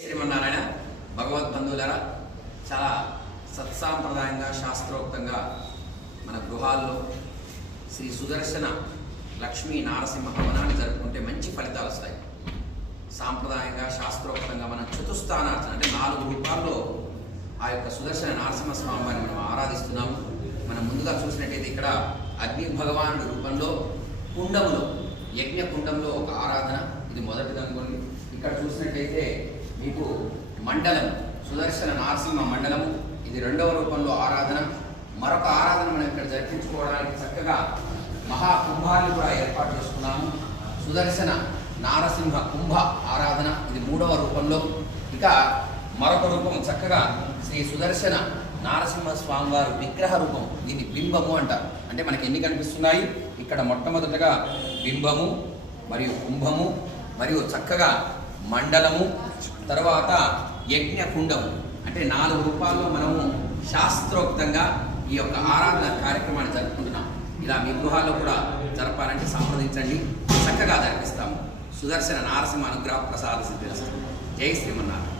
శ్రీమన్నారాయణ భగవద్బంధువులారా, చాలా సత్సాంప్రదాయంగా శాస్త్రోక్తంగా మన గృహాల్లో శ్రీ సుదర్శన లక్ష్మీ నారసింహ హవనాన్ని జరుపుకుంటే మంచి ఫలితాలు వస్తాయి. సాంప్రదాయంగా శాస్త్రోక్తంగా మనం చతుస్థానార్చన అంటే 4 రూపాల్లో ఆ యొక్క సుదర్శన నరసింహ స్వామి వారిని మనం ఆరాధిస్తున్నాము. మనం ముందుగా చూసినట్టయితే ఇక్కడ అగ్ని భగవానుడి రూపంలో కుండములో యజ్ఞ కుండంలో ఒక ఆరాధన, ఇది మొదటిది అనుకోండి. ఇక్కడ చూసినట్టయితే మీకు మండలం సుదర్శన నరసింహ మండలము, ఇది 2వ రూపంలో ఆరాధన. మరొక ఆరాధన మనం ఇక్కడ జరిపించుకోవడానికి చక్కగా మహాకుంభాన్ని కూడా ఏర్పాటు చేసుకున్నాము. సుదర్శన నారసింహ కుంభ ఆరాధన, ఇది 3వ రూపంలో. ఇక మరొక రూపం చక్కగా శ్రీ సుదర్శన నారసింహ స్వామి వారి విగ్రహ రూపం, దీన్ని బింబము అంటారు. అంటే మనకి ఎన్ని కనిపిస్తున్నాయి ఇక్కడ? మొట్టమొదటగా బింబము, మరియు కుంభము, మరియు చక్కగా మండలము, తర్వాత యజ్ఞకుండము. అంటే 4 రూపాల్లో మనము శాస్త్రోక్తంగా ఈ యొక్క ఆరాధన కార్యక్రమాన్ని జరుపుకుంటున్నాం. ఇలా మీ గృహాల్లో కూడా జరపాలంటే సంప్రదించండి, చక్కగా జరిపిస్తాము. సుదర్శన నారసింహ అనుగ్రహ ప్రసాద సిద్ధిరస్తు. జై శ్రీమన్నారాయణ.